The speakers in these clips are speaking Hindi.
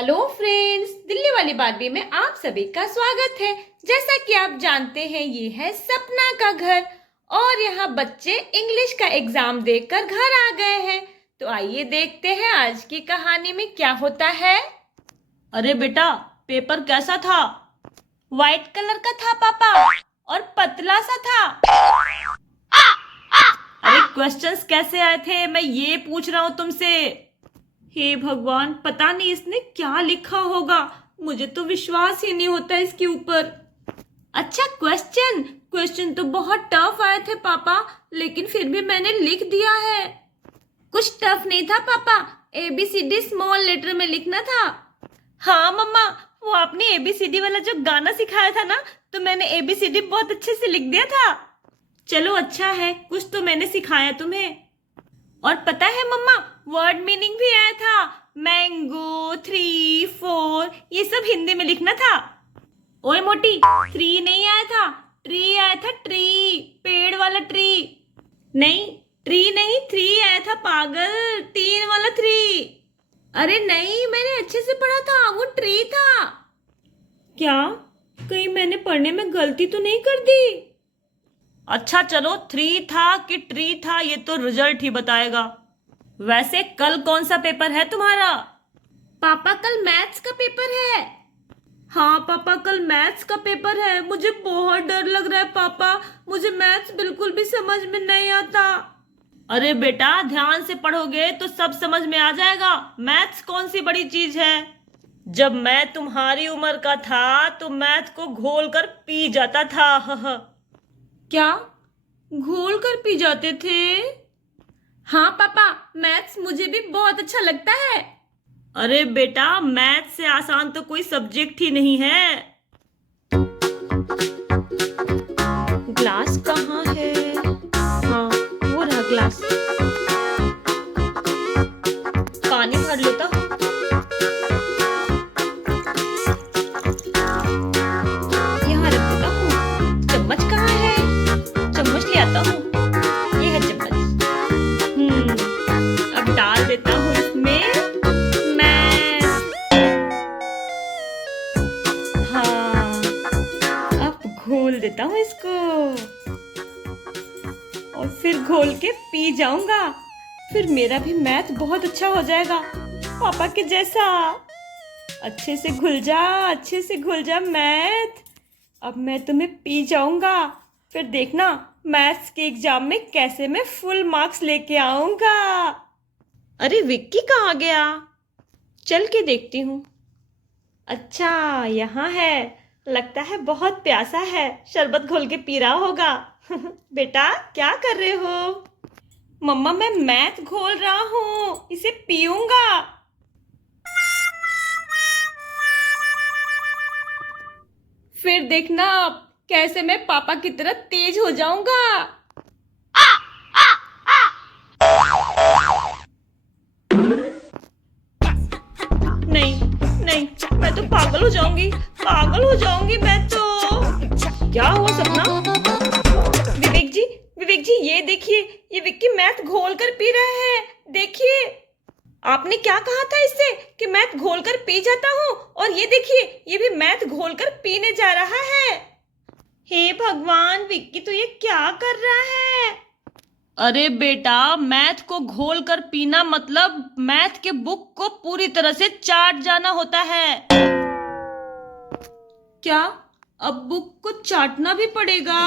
हेलो फ्रेंड्स, दिल्ली वाली बारबी में आप सभी का स्वागत है। जैसा कि आप जानते हैं, ये है सपना का घर और यहाँ बच्चे इंग्लिश का एग्जाम देकर घर आ गए हैं। तो आइए देखते हैं आज की कहानी में क्या होता है। अरे बेटा, पेपर कैसा था? व्हाइट कलर का था पापा, और पतला सा था। अरे क्वेश्चंस कैसे आए थे, मैं ये पूछ रहा हूँ तुमसे। हे भगवान, पता नहीं इसने क्या लिखा होगा। मुझे तो विश्वास ही नहीं होता इसके ऊपर। अच्छा, क्वेश्चन तो बहुत टफ आए थे पापा, लेकिन फिर भी मैंने लिख दिया है। कुछ टफ नहीं था पापा, ABCD स्मॉल लेटर में लिखना था। हाँ मम्मा, वो आपने ABCD वाला जो गाना सिखाया था ना, तो मैंने ABCD बहुत अच्छे से लिख दिया था। चलो अच्छा है, कुछ तो मैंने सिखाया तुम्हें। और पता है मम्मा, वर्ड मीनिंग भी आया था। मैंगो, 3, 4, ये सब हिंदी में लिखना था। ओए मोटी, 3 नहीं आया था, ट्री आया था। ट्री, पेड़ वाला ट्री। नहीं, ट्री नहीं, 3 आया था पागल, 3 वाला 3। अरे नहीं, मैंने अच्छे से पढ़ा था, वो ट्री था। क्या कहीं मैंने पढ़ने में गलती तो नहीं कर दी? अच्छा चलो, 3 था कि ट्री था ये तो रिजल्ट ही बताएगा। वैसे कल कौन सा पेपर है तुम्हारा? पापा कल मैथ्स का पेपर है। हाँ पापा, कल मैथ्स का पेपर है। मुझे बहुत डर लग रहा है पापा, मुझे मैथ्स बिल्कुल भी समझ में नहीं आता। अरे बेटा, ध्यान से पढ़ोगे तो सब समझ में आ जाएगा। मैथ्स कौन सी बड़ी चीज है। जब मैं तुम्हारी उम्र का था तो मैथ को घोल कर पी जाता था। क्या घोल कर पी जाते थे? हाँ पापा, मैथ्स मुझे भी बहुत अच्छा लगता है। अरे बेटा, मैथ से आसान तो कोई सब्जेक्ट ही नहीं है। ग्लास कहाँ है? हाँ, वो रहा ग्लास। पानी भर लेता हूँ। यहाँ रख देता हूँ। चम्मच कहाँ है? चम्मच ले आता हूँ। ये है चम्मच। अब डाल देता हूँ इसमें मैथ। हाँ, अब घोल देता हूँ इसको और फिर घोल के पी जाऊंगा। फिर मेरा भी मैथ बहुत अच्छा हो जाएगा, पापा के जैसा। अच्छे से घुल जा, अच्छे से घुल जा मैथ। अब मैं तुम्हें पी जाऊंगा। फिर देखना मैथ्स के एग्जाम में कैसे मैं फुल मार्क्स लेके आऊंगा। अरे विक्की कहाँ गया? चल के देखती हूँ। अच्छा, यहाँ है। लगता है बहुत प्यासा है, शरबत घोल के पी रहा होगा। बेटा क्या कर रहे हो? मम्मा मैं मैथ घोल रहा हूँ, इसे पीऊंगा। फिर देखना कैसे मैं पापा की तरह तेज हो जाऊंगा। नहीं नहीं, मैं तो पागल हो जाऊंगी, पागल हो जाऊंगी मैं तो। क्या हुआ सपना? विवेक जी, विवेक जी, ये देखिए, ये विक्की मैथ घोल कर पी रहा है। देखिए, आपने क्या कहा था इससे कि मैथ घोल कर पी जाता हूँ, और ये देखिए, ये भी मैथ घोल कर पीने जा रहा है। हे भगवान, विक्की तो ये क्या कर रहा है? अरे बेटा, मैथ को घोल कर पीना मतलब मैथ के बुक को पूरी तरह से चाट जाना होता है। क्या अब बुक को चाटना भी पड़ेगा?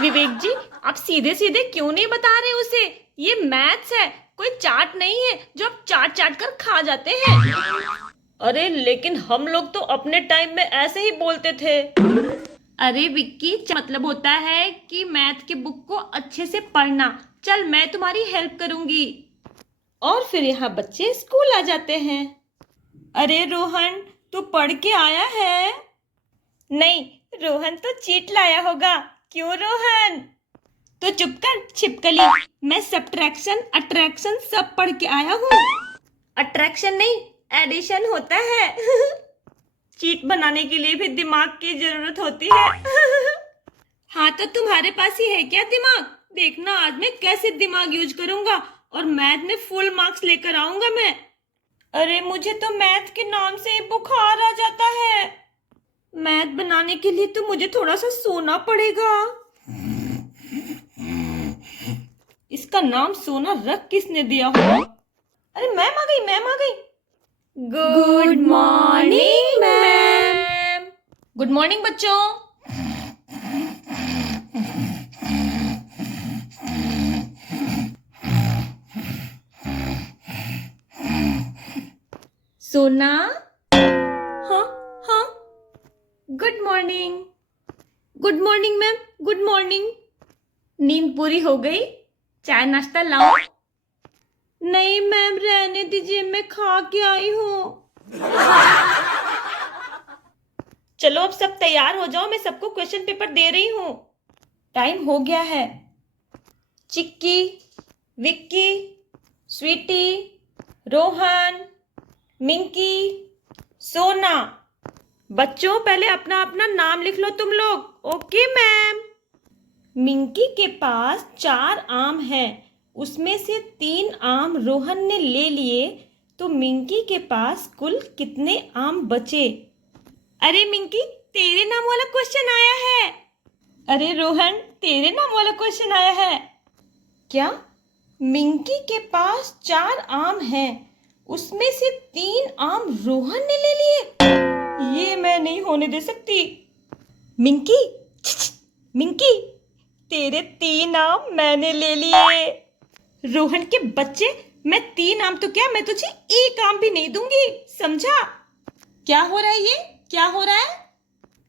विवेक जी, आप सीधे सीधे क्यों नहीं बता रहे उसे? ये मैथ्स है, कोई चाट नहीं है जो आप चाट चाट कर खा जाते हैं। अरे लेकिन हम लोग तो अपने टाइम में ऐसे ही बोलते थे। अरे विक्की, मतलब होता है कि मैथ के बुक को अच्छे से पढ़ना। चल मैं तुम्हारी हेल्प करूंगी। और फिर यहाँ बच्चे स्कूल आ जाते हैं। अरे रोहन, तू पढ़ के आया है? नहीं, रोहन तो चीट लाया होगा। क्यों रोहन? तो चुप कर छिपकली, मैं सब्ट्रैक्शन अट्रैक्शन सब पढ़ के आया हूँ। अट्रैक्शन नहीं, एडिशन होता है। चीट बनाने के लिए भी दिमाग की जरूरत होती है। हाँ, तो तुम्हारे पास ही है क्या दिमाग? देखना आज मैं कैसे दिमाग यूज करूंगा और मैथ में फुल मार्क्स लेकर आऊंगा मैं। अरे मुझे तो मैथ के नाम से ही बुखार आ जाता है। मैथ बनाने के लिए तो मुझे थोड़ा सा सोना पड़ेगा। इसका नाम सोना रख किसने दिया होगा? अरे मैम आ गई, मैम आ गई। Good morning ma'am. Good morning बच्चों। सोना। हाँ हाँ। Good morning. Good morning ma'am, good morning. नींद पूरी हो गई? चाय नाश्ता लाऊं? नहीं मैम, रहने दीजिए, मैं खा के आई हूँ। चलो अब सब तैयार हो जाओ, मैं सबको क्वेश्चन पेपर दे रही हूँ। टाइम हो गया है। चिक्की, विक्की, स्वीटी, रोहन, मिंकी, सोना। बच्चों पहले अपना अपना नाम लिख लो तुम लोग। Okay ma'am. मिंकी के पास 4 आम हैं, उसमें से 3 आम रोहन ने ले लिए, तो मिंकी के पास कुल कितने आम बचे? अरे मिंकी, तेरे नाम वाला क्वेश्चन आया है। अरे रोहन, तेरे नाम वाला क्वेश्चन आया है। क्या? मिंकी के पास 4 आम हैं, उसमें से 3 आम रोहन ने ले लिए। ये मैं नहीं होने दे सकती। मिंकी, मिंकी, तेरे 3 आम मैंने ले लिए। रोहन के बच्चे, मैं 3 आम तो क्या, मैं तुझे 1 आम भी नहीं दूंगी, समझा? क्या हो रहा है ये? क्या हो रहा है?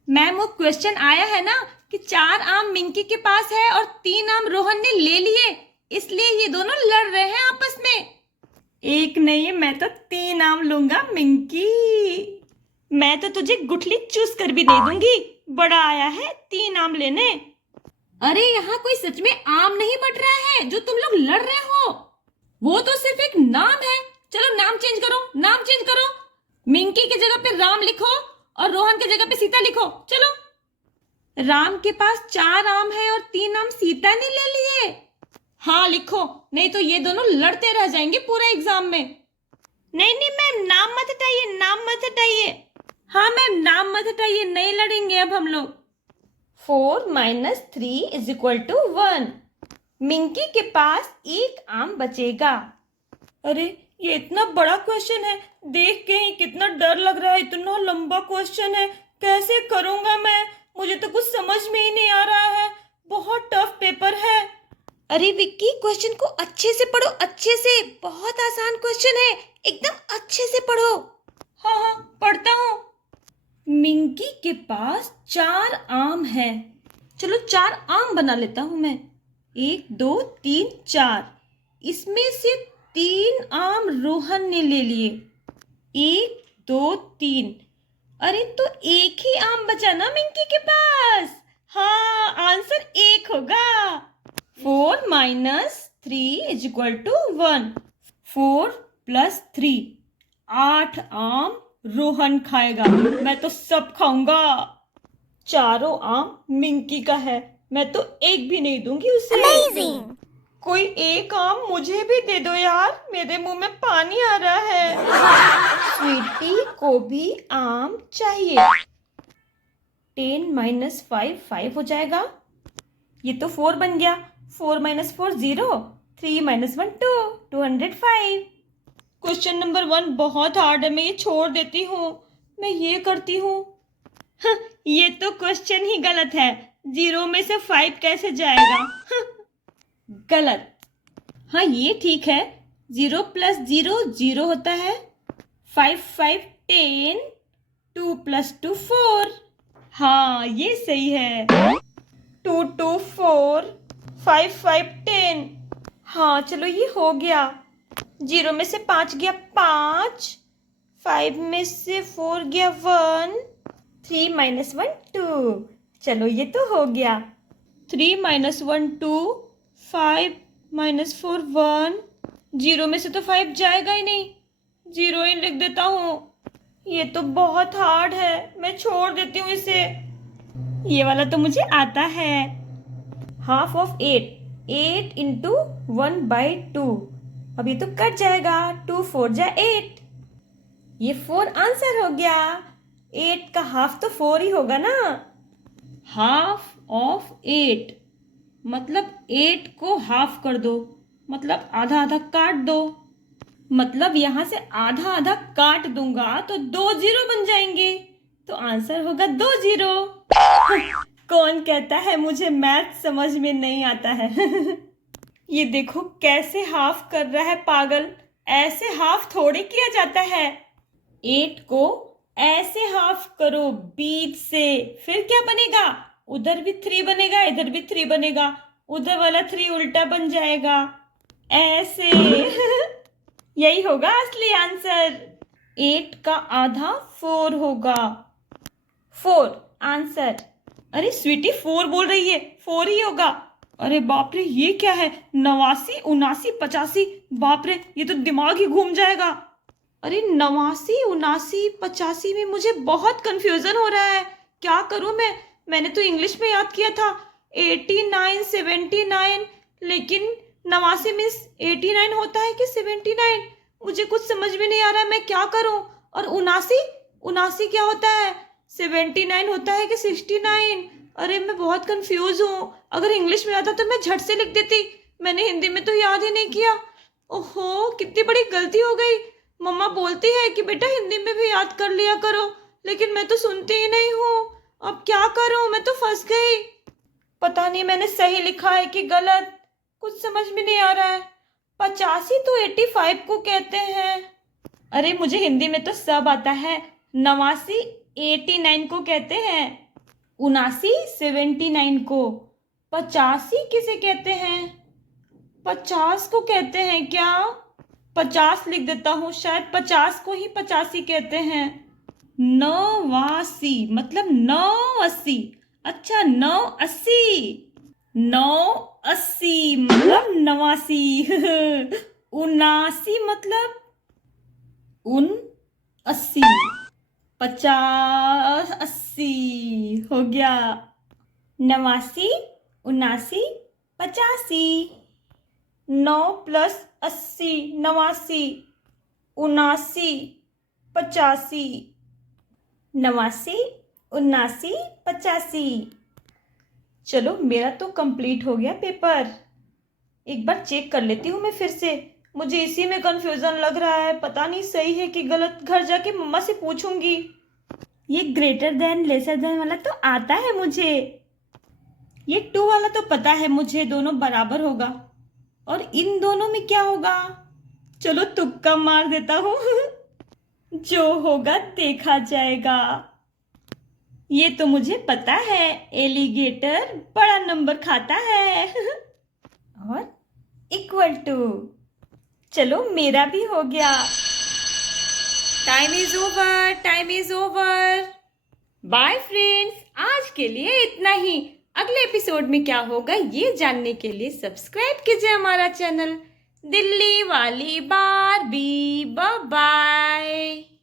मैम वो क्वेश्चन आया है ना कि 4 आम मिंकी के पास है और 3 आम रोहन ने ले लिए, इसलिए ये दोनों लड़ रहे हैं आपस में। एक नहीं, मैं तो 3 आम लूंगा मिंकी। मैं तो तुझे गुठली चूस कर भी नहीं दूंगी। बड़ा आया है 3 आम लेने। अरे यहाँ कोई सच में आम नहीं बट रहा है जो तुम लोग लड़ रहे हो। वो तो सिर्फ एक नाम है। चलो नाम चेंज करो, नाम चेंज करो। मिंकी की जगह पे राम लिखो और रोहन की जगह पे सीता लिखो। चलो। राम के पास 4 आम है और 3 आम सीता ने ले लिए। हाँ लिखो, नहीं तो ये दोनों लड़ते रह जाएंगे पूरे एग्जाम में। नहीं नहीं मैम, नाम मत हटाइए, नाम मत हटाइए। हाँ मैम, नाम मत हटाइए, नहीं लड़ेंगे अब हम लोग। 4 - 3 = 1। मिंकी के पास 1 आम बचेगा। अरे ये इतना बड़ा क्वेश्चन है, देख के ही कितना डर लग रहा है। इतना लंबा क्वेश्चन है, कैसे करूंगा मैं? मुझे तो कुछ समझ में ही नहीं आ रहा है। बहुत टफ पेपर है। अरे विक्की, क्वेश्चन को अच्छे से पढ़ो, अच्छे से। बहुत आसान क्वेश्चन है, एकदम अच्छे से पढ़ो। हाँ हाँ, पढ़ता हूँ। मिंकी के पास 4 आम है। चलो 4 आम बना लेता हूं मैं। 1 2 3 4। इसमें से 3 आम रोहन ने ले लिए। 1 2 3। अरे तो एक ही आम बचा ना मिंकी के पास। हाँ, आंसर 1 होगा। 4 - 3 = 1। 4 + 3, 8 आम रोहन खाएगा। मैं तो सब खाऊंगा। 4 आम मिंकी का है, मैं तो एक भी नहीं दूंगी उसे। Amazing! कोई 1 आम मुझे भी दे दो यार, मेरे मुंह में पानी आ रहा है। स्वीटी को भी आम चाहिए। 10 - 5 5 हो जाएगा। ये तो 4 बन गया। 4 - 4 0। 3 - 1 2, 205। क्वेश्चन नंबर 1 बहुत हार्ड है, मैं ये छोड़ देती हूँ। मैं ये करती हूँ। ये तो क्वेश्चन ही गलत है। 0 में से 5 कैसे जाएगा? गलत। हाँ ये ठीक है। 0 + 0 0 होता है। 5 5 10। 2 + 2 4। हाँ ये सही है। 2 2 4। 5 5 10। हाँ चलो ये हो गया। 0 में से 5 गया 5। 5 में से 4 गया 1। 3 - 1 2। चलो ये तो हो गया। 3 - 1 2। 5 - 4 1। 0 में से तो 5 जाएगा ही नहीं, 0 ही लिख देता हूँ। ये तो बहुत हार्ड है, मैं छोड़ देती हूँ इसे। ये वाला तो मुझे आता है। Half of 8। 8 × 1/2। अब ये तो कट जाएगा। 2 4 जा 8। ये 4 आंसर हो गया। 8 का हाफ तो 4 ही होगा ना। हाफ ऑफ 8 मतलब 8 को हाफ कर दो, मतलब आधा आधा काट दो। मतलब यहाँ से आधा आधा काट दूंगा तो 2 जीरो बन जाएंगे, तो आंसर होगा 2 जीरो। कौन कहता है मुझे मैथ समझ में नहीं आता है। ये देखो कैसे हाफ कर रहा है पागल, ऐसे हाफ थोड़ी किया जाता है। 8 को ऐसे हाफ करो बीच से, फिर क्या बनेगा? उधर भी 3 बनेगा, इधर भी 3 बनेगा, उधर वाला 3 उल्टा बन जाएगा ऐसे। यही होगा असली आंसर। 8 का आधा 4 होगा। 4 आंसर। अरे स्वीटी 4 बोल रही है, 4 ही होगा। अरे बाप रे, ये क्या है? 89, 79, 85। बाप रे, ये तो दिमाग ही घूम जाएगा। अरे 89, 79, 85 में मुझे बहुत कंफ्यूजन हो रहा है। क्या करूं मैं? मैंने तो इंग्लिश में याद किया था 89, 79, लेकिन 89 मीन्स 89 होता है कि 79? मुझे कुछ समझ में नहीं आ रहा है, मैं क्या करूं? और 79, 79 क्या होता है? 79 होता है कि 69? अरे मैं बहुत कंफ्यूज हूँ। अगर इंग्लिश में आता तो मैं झट से लिख देती, मैंने हिंदी में तो याद ही नहीं किया। ओहो, कितनी बड़ी गलती हो गई। मम्मा बोलती है कि बेटा हिंदी में भी याद कर लिया करो, लेकिन मैं तो सुनती ही नहीं हूँ। अब क्या करूँ, मैं तो फंस गई। पता नहीं मैंने सही लिखा है कि गलत, कुछ समझ में नहीं आ रहा है। 85 तो 85 को कहते हैं। अरे मुझे हिंदी में तो सब आता है। 89 89 को कहते हैं, 79 79 को, 85 किसे कहते हैं? 50 को कहते हैं क्या? 50 लिख देता हूँ, शायद 50 को ही 85 कहते हैं। 89 मतलब 980। अच्छा 980, 980 मतलब 89। 79 मतलब 80, 50, 80 हो गया। 89, 79, 85। 9 + 80 89, 79 85। 89, 79, 85। चलो मेरा तो कंप्लीट हो गया पेपर। एक बार चेक कर लेती हूँ मैं फिर से, मुझे इसी में कंफ्यूजन लग रहा है, पता नहीं सही है कि गलत। घर जाके मम्मा से पूछूंगी। ये ग्रेटर देन लेसर देन वाला तो आता है मुझे, ये 2 वाला तो पता है मुझे, दोनों बराबर होगा। और इन दोनों में क्या होगा? चलो तुक्का मार देता हूँ। जो होगा देखा जाएगा। ये तो मुझे पता है, एलिगेटर बड़ा नंबर खाता है। और इक्वल टू, चलो मेरा भी हो गया। Time is over, time is over. Bye friends, आज के लिए इतना ही। अगले एपिसोड में क्या होगा ये जानने के लिए सब्सक्राइब कीजिए हमारा चैनल दिल्ली वाली बारबी। Bye bye.